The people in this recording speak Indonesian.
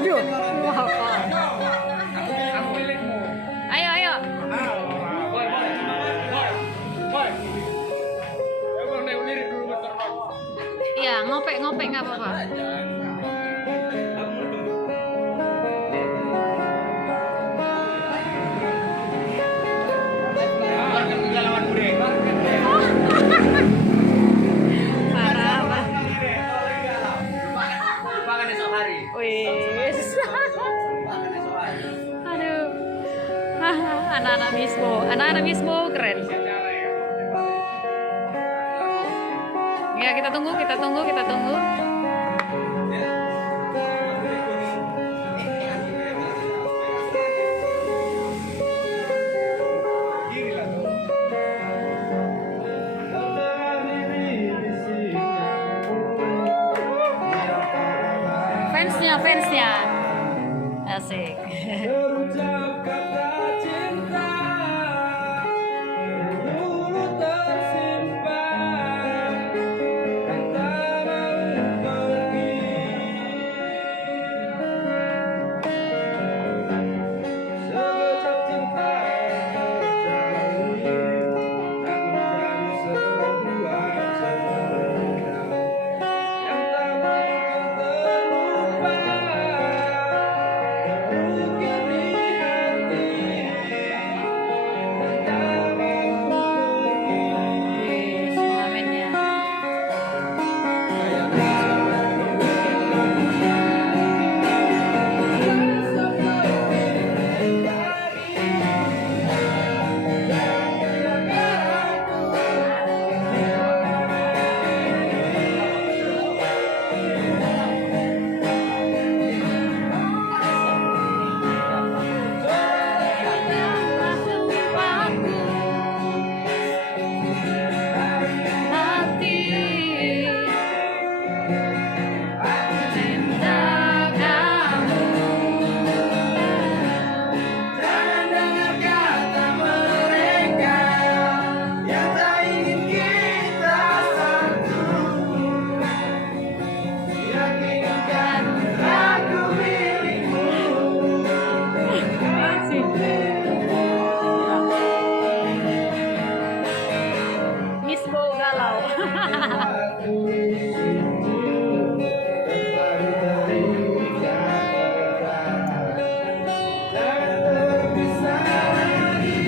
Aduh, wah, Aku milikmu. ayo, ayo. Boy. Ya bang, naik lirik dulu bentar bang. Iya, ngopek nggak apa-apa. Parah, Pak. Lupakan esok hari. Wis. Aduh. Anak-anak Bismo keren. Ya, kita tunggu. Fansnya. Asik. Terucap kata cinta yang dulu tersimpan antara pergi. Sebejap cinta terjalani, tak menjadi sebuah cerita yang tak mungkin terlupa. Terukir di hati antara ku pergi. Semua mainnya. Jangan dengar kata mereka yang tak ingin kita satu. Yakinkan aku milikmu. Bismo galau. Aku sungguh terbaru dari kata. Jangan terpisah lagi.